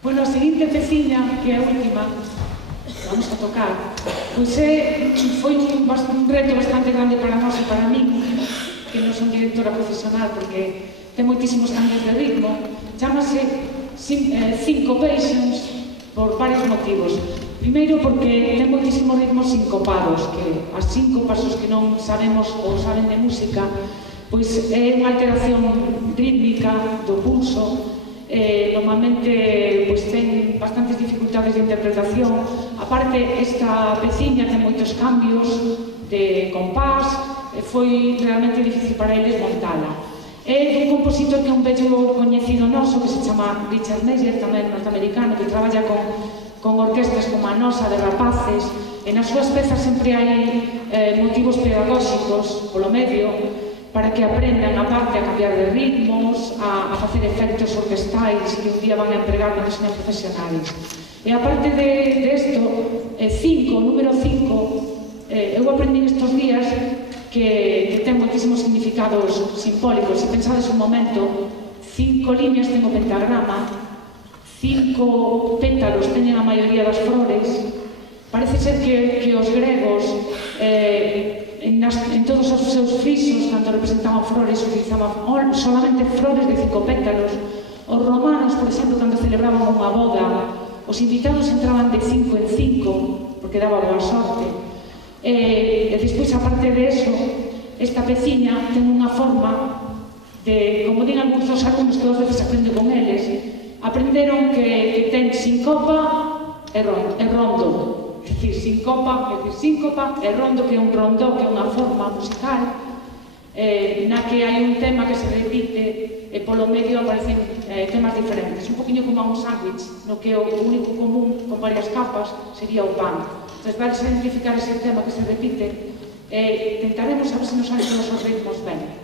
Bueno, a seguinte peciña, que é a última, que vamos a tocar, pois foi un reto bastante grande para nós e para mí, que non son directora profesional, porque ten moitísimos cambios de ritmo. Chámase Syncopations por varios motivos. Primeiro, porque ten moitísimos ritmos sincopados, que as síncopas, os que non sabemos ou saben de música, pois é unha alteración rítmica do pulso. Normalmente ten bastantes dificultades de interpretación. Aparte, esta peciña ten moitos cambios de compás, foi realmente difícil para eles montala. É un compositor que é un vello coñecido noso, que se chama Richard Meyer, tamén norteamericano, que traballa con orquestas como a nosa de rapaces, e nas súas pezas sempre hai motivos pedagóxicos polo medio, para que aprendan, aparte, a cambiar de ritmos, a facer efectos orquestais que un día van a empregar cando sean profesionales. E aparte de isto, número 5, eu aprendi estes días que ten moitísimos significados simbólicos. Se pensades un momento, 5 líneas ten o pentagrama, 5 pétalos teñen a maioría das flores. Parece ser que os gregos en todos os seus frisos, cando representaban flores, utilizaban solamente flores de 5 pétalos. Os romanos, por exemplo, cando celebraban unha boda, os invitados entraban de 5 en 5, porque daba boa sorte. E despois, aparte de eso, esta peciña ten unha forma de, como din algúns dos alumnos que dos veces aprendo con eles, aprenderon que ten sincopa e rondo. É dicir, síncopa e rondo, que é un rondó, que é unha forma musical, na que hai un tema que se repite e polo medio aparecen temas diferentes. Un poquinho como un sándwich, no que o único común con varias capas sería o pan. Entón, vais a identificar ese tema que se repite e tentaremos a ver se nos salen todos os ritmos ben.